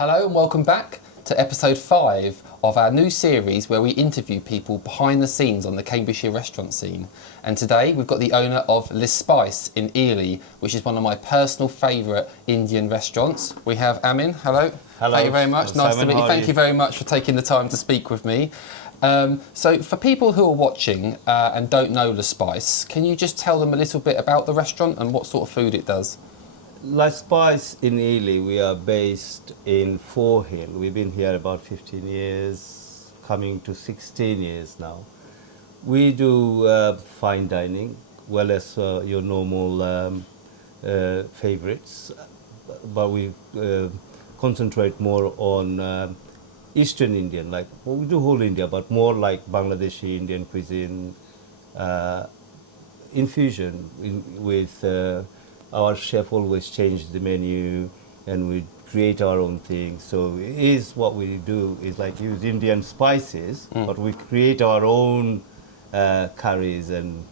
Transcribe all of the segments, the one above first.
Hello and welcome back to episode 5 of our new series where we interview people behind the scenes on the Cambridgeshire restaurant scene. And today we've got the owner of Le Spice in Ely, which is one of my personal favourite Indian restaurants. We have Amin. Hello. Hello. Thank you very much. Nice to meet you. Thank you very much for taking the time to speak with me. So for people who are watching and don't know Le Spice, can you just tell them a little bit about the restaurant and what sort of food it does? Le Spice in Ely, we are based in Forehill. We've been here about 15 years, coming to 16 years now. We do fine dining, well as your normal favorites, but we concentrate more on Eastern Indian, like well, we do whole India, but more like Bangladeshi Indian cuisine, infusion with our chef always changes the menu and we create our own thing. So it is what we do is like use Indian spices, but we create our own curries and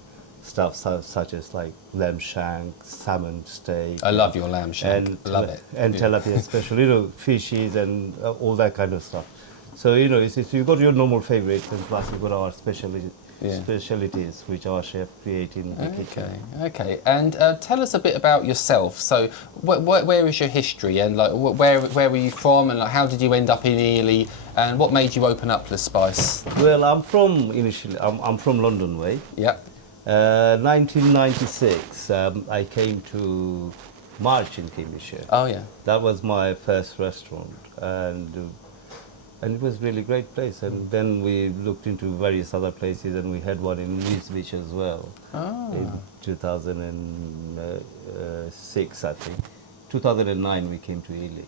stuff such as like lamb shank, salmon steak. I love your lamb shank. And, love it. And tilapia special, fishes and all that kind of stuff. So, you've got your normal favorites and plus you've got our specialities which our chef create in the kitchen. Okay. And tell us a bit about yourself. So, where is your history, and like where were you from, and like how did you end up in Ely, and what made you open up Le Spice? Well, I'm from London way. Yep. 1996, I came to March in Cambridgeshire. Oh yeah. That was my first restaurant, and it was really great place. And then we looked into various other places, and we had one in Ipswich as well. In 2006, I think. 2009 we came to Ely.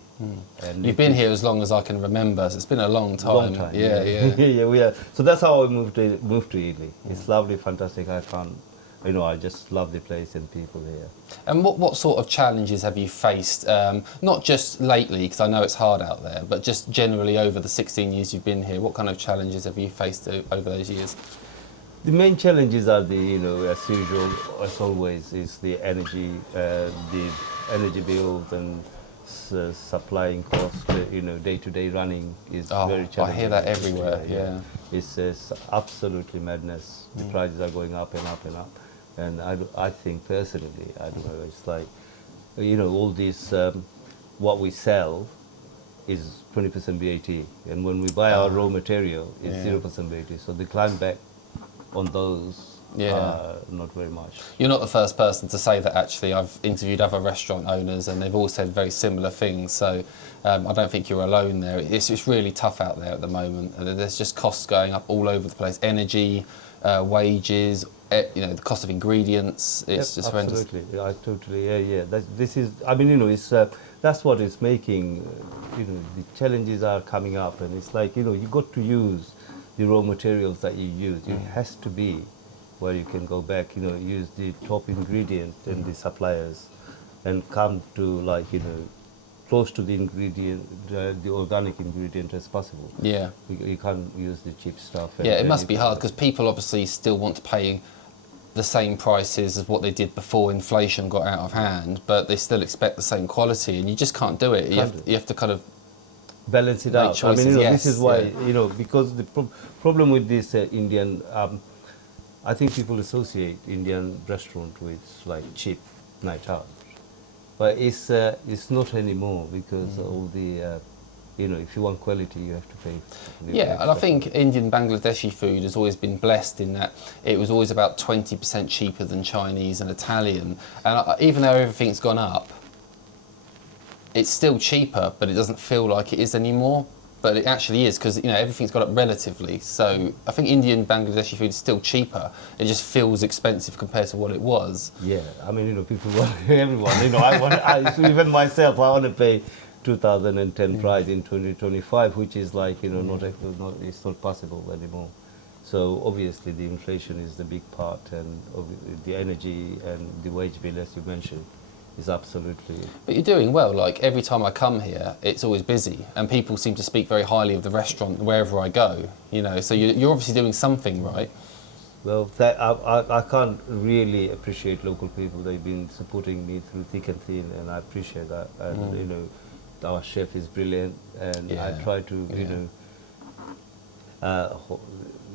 And you've been here as long as I can remember, so it's been a long time. Long time. Yeah. Yeah, we are. So that's how I moved to Ely. It's lovely, fantastic. I just love the place and people here. And what sort of challenges have you faced, not just lately, because I know it's hard out there, but just generally over the 16 years you've been here, what kind of challenges have you faced over those years? The main challenges are as usual, as always, is the energy bills and supplying cost. Day-to-day running is very challenging. I hear that everywhere. Yeah. It's absolutely madness. The prices are going up and up and up. And I think personally, I don't know, it's like, all this, what we sell is 20% VAT. And when we buy our raw material, it's 0% VAT. So the climb back on those, not very much. You're not the first person to say that, actually. I've interviewed other restaurant owners and they've all said very similar things. So I don't think you're alone there. It's really tough out there at the moment. There's just costs going up all over the place. Energy, wages, the cost of ingredients. It's just horrendous. Absolutely, I totally, that's what is making, the challenges are coming up, and it's like, you got to use the raw materials that you use. It has to be where you can go back, use the top ingredient and the suppliers, and come to close to the ingredient, the organic ingredient as possible. Yeah. You can't use the cheap stuff. It must be hard because people obviously still want to pay the same prices as what they did before inflation got out of hand, but they still expect the same quality, and you just can't do it. You have to kind of balance it out. Choices. This is why, because the problem with this Indian, I think people associate Indian restaurant with like cheap night out, but it's not anymore because all the if you want quality, you have to pay. And I think Indian Bangladeshi food has always been blessed in that it was always about 20% cheaper than Chinese and Italian, and even though everything's gone up, it's still cheaper, but it doesn't feel like it is anymore. But it actually is, because everything's got up relatively. So I think Indian Bangladeshi food is still cheaper. It just feels expensive compared to what it was. Yeah, people want everyone. Even myself, I want to pay 2010 price in 2025, which is like it's not possible anymore. So obviously the inflation is the big part, and the energy and the wage bill, as you mentioned, is absolutely. But you're doing well. Like every time I come here, it's always busy, and people seem to speak very highly of the restaurant wherever I go. So you're obviously doing something right. Well, I can't really appreciate local people. They've been supporting me through thick and thin, and I appreciate that. And our chef is brilliant, and I Yeah. try to, you Yeah. know,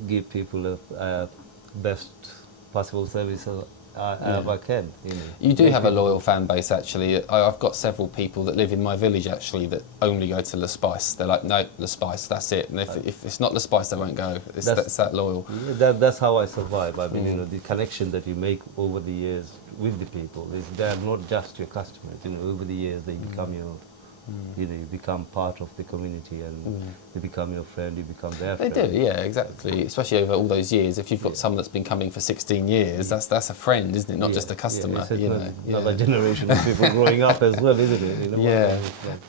give people a best possible service I can. You know. You do Make have a people- loyal fan base, actually. I've got several people that live in my village, actually, that only go to Le Spice. They're like, no, Le Spice, that's it. And if it's not Le Spice, they won't go. That's that loyal. Yeah, that's how I survive. I mean, you know, the connection that you make over the years with the people is they're not just your customers. You know, over the years they become your, you know, you become part of the community, and they become your friend. You become their They friend. do, yeah, exactly. Especially over all those years. If you've got someone that's been coming for 16 years, that's a friend, isn't it? Not just a customer. It's You know. another generation of people growing up as well, isn't it? You know, Yeah.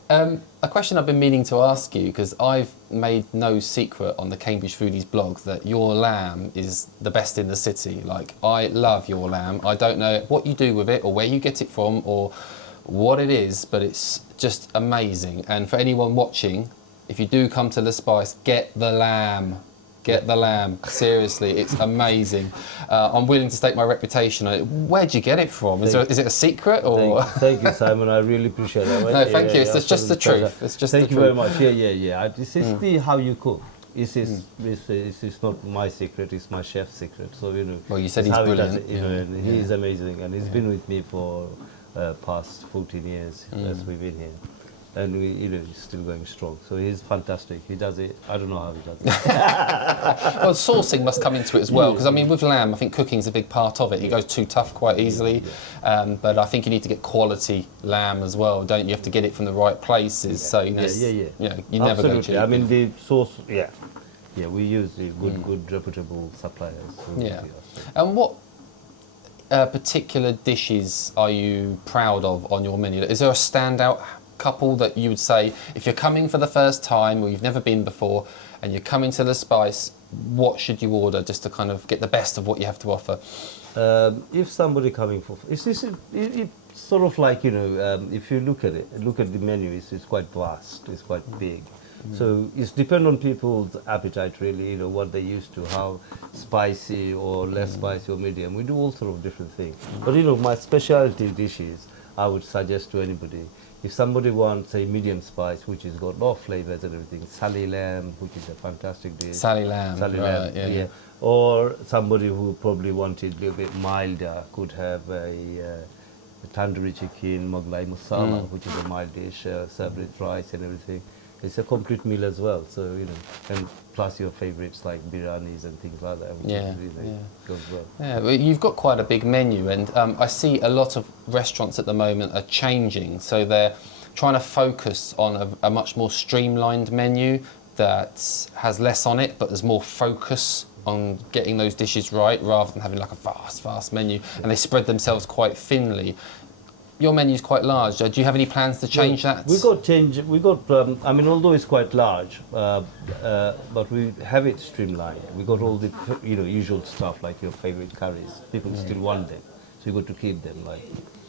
yeah. A question I've been meaning to ask you, because I've made no secret on the Cambridge Foodies blog that your lamb is the best in the city. Like, I love your lamb. I don't know what you do with it or where you get it from or what it is, but it's just amazing. And for anyone watching, if you do come to Le Spice, get the lamb. Get the lamb. Seriously, it's amazing. I'm willing to stake my reputation on it. Where'd you get it from? Is it a secret or? Thank you, Simon. I really appreciate that. Right? No, thank you. It's just the absolutely. truth. It's just thank the you truth. very much. Yeah. This is the how you cook. This is not my secret. It's my chef's secret. So you know. Well, you said it's he's how he does brilliant. it, you know, and he is amazing, and he's been with me for past 14 years as we've been here. And we, you know, he's still going strong. So he's fantastic. He does it. I don't know how he does it. Well, sourcing must come into it as well, because I mean, with lamb, I think cooking's a big part of it. It goes too tough quite easily, but I think you need to get quality lamb as well, don't you? You have to get it from the right places. So you know, you know, you never go cheap. I mean, the source, yeah, we use the good reputable suppliers. So, Yeah. And what particular dishes are you proud of on your menu? Is there a standout couple that you would say, if you're coming for the first time or you've never been before and you're coming to the Spice, what should you order just to kind of get the best of what you have to offer? If somebody coming for, it's sort of like, you know, if you look at the menu, it's quite vast, it's quite big. So it's depend on people's appetite really, you know, what they used to, how spicy or less spicy or medium. We do all sort of different things. But you know, my specialty dishes, I would suggest to anybody, if somebody wants a medium spice, which has got a lot of flavors and everything, Sally lamb, which is a fantastic dish. Sally lamb, Sally right, lamb, yeah. Or somebody who probably wanted a little bit milder could have a tandoori chicken, Mughlai masala, which is a mild dish, served with rice and everything. It's a complete meal as well, so you know, and plus your favorites like biryanis and things like that, which Yeah, goes well. Yeah, well, you've got quite a big menu, and I see a lot of restaurants at the moment are changing, so they're trying to focus on a much more streamlined menu that has less on it, but there's more focus on getting those dishes right, rather than having like a fast menu, and they spread themselves quite thinly. Your menu's quite large. Do you have any plans to change that? We got, I mean, although it's quite large, but we have it streamlined. We got all the, you know, usual stuff like your favorite curries. People still want them, so you got to keep them, like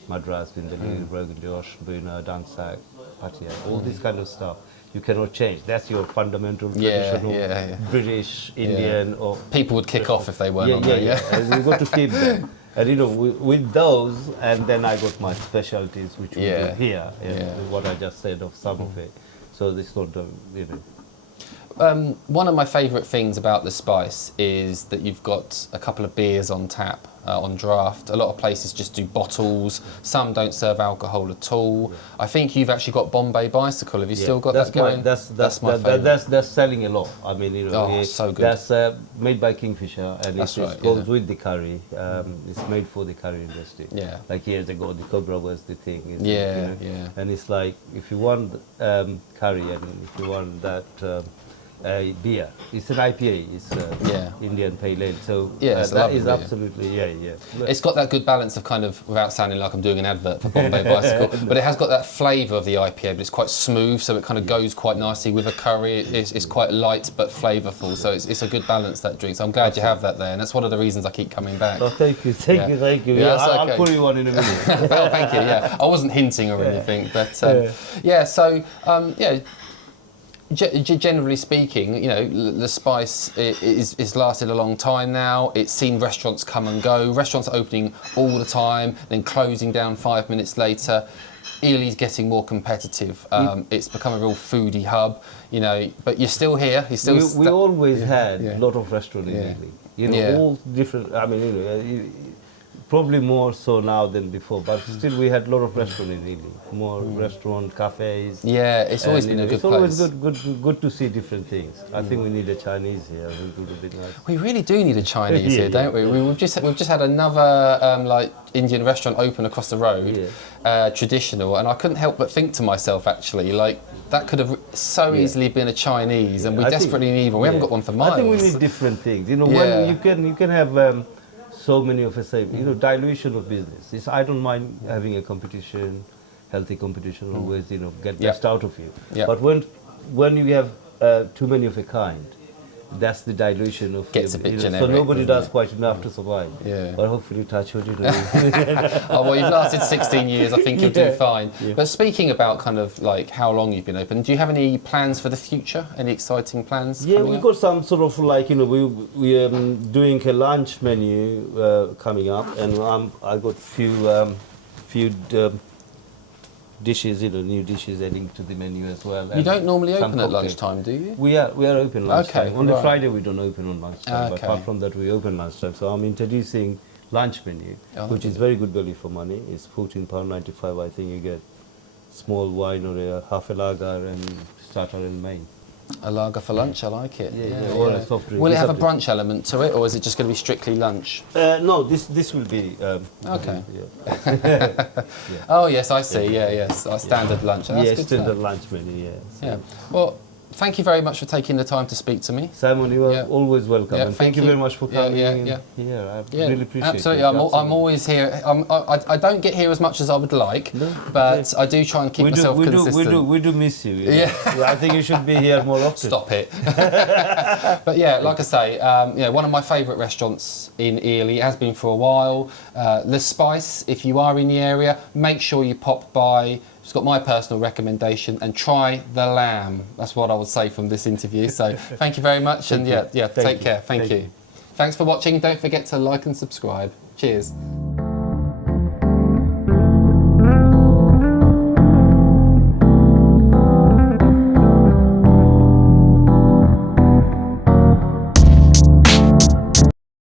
Madras, Vindaloo, Rogan Josh, Buna, Dansak, Patia, all this kind of stuff. You cannot change. That's your fundamental traditional British, Indian, or people would kick off if they weren't on there. And we've got to keep them. And you know, with those, and then I got my specialties, which we do here, what I just said of some of it. So it's not, you know. One of my favourite things about the Spice is that you've got a couple of beers on tap, on draft. A lot of places just do bottles. Some don't serve alcohol at all. I think you've actually got Bombay Bicycle. Have you still got that going? That's my favourite. That's selling a lot. I mean, you know, so good. That's made by Kingfisher, and it goes with the curry. It's made for the curry industry. Yeah. Like years ago, the Cobra was the thing. Isn't Yeah, it, you know? yeah. And it's like, if you want curry and if you want that beer, it's an IPA. It's Indian Pale Ale. So that is absolutely It's got that good balance of kind of, without sounding like I'm doing an advert for Bombay Bicycle, but it has got that flavour of the IPA, but it's quite smooth, so it kind of goes quite nicely with a curry. It's quite light but flavourful, so it's a good balance, that drink. So I'm glad you have that there, and that's one of the reasons I keep coming back. Oh, thank you. Yeah, I'll put you one in a minute. Well, thank you. Yeah, I wasn't hinting or anything, but Generally speaking, you know, the spice is lasted a long time now. It's seen restaurants come and go. Restaurants are opening all the time, then closing down 5 minutes later. Ely's getting more competitive. It's become a real foodie hub, you know. But you're still here. You're still. We always had a lot of restaurants in Ely. You know, all different. I mean, you know, probably more so now than before, but still we had a lot of restaurants in Ely. More restaurant, cafes. Yeah, it's always been a good place. It's always good to see different things. I think we need a Chinese here. It would have been nice. We really do need a Chinese here, don't we? We've just had another like Indian restaurant open across the road, traditional, and I couldn't help but think to myself, actually, like that could have so easily been a Chinese, and we desperately need one. We haven't got one for miles. I think we need different things. You know, when you can have so many of us say, you know, dilution of business. I don't mind having a competition, healthy competition, always, you know, get best out of you. But when you have too many of a kind, that's the dilution of gets a bit generic. So nobody does quite enough to survive. But hopefully, touch wood, you know. Oh well, you've lasted 16 years. I think you'll do fine. But speaking about kind of like how long you've been open, do you have any plans for the future? Any exciting plans? Yeah, we've got some sort of like, you know, we are doing a lunch menu coming up, and I got few dishes, you know, new dishes adding to the menu as well. You don't normally open at lunchtime, do you? We are open lunchtime. Okay, Only Friday we don't open on lunchtime. But Okay. apart from that, we open lunchtime. So I'm introducing lunch menu, which is very good value for money. It's £14.95. I think you get small wine or a half a lager and starter and main. A lager for lunch, I like it. Or a soft drink. Will it have a brunch element to it, or is it just going to be strictly lunch? No, this will be. Okay. Oh yes, I see. Yes, our standard lunch. That's good standard stuff. lunch menu. Yeah. Well, thank you very much for taking the time to speak to me. Simon, you are always welcome. And thank you very much for coming. Yeah. I really appreciate absolutely. it. I'm always here. I don't get here as much as I would like, but I do try and keep myself consistent. We do miss you. You know? Yeah. I think you should be here more often. Stop it. But yeah, like I say, one of my favourite restaurants in Ely has been for a while. The Spice, if you are in the area, make sure you pop by. It's got my personal recommendation, and try the lamb. That's what I would say from this interview. So thank you very much, and take care. Thank you. Thanks for watching. Don't forget to like and subscribe. Cheers.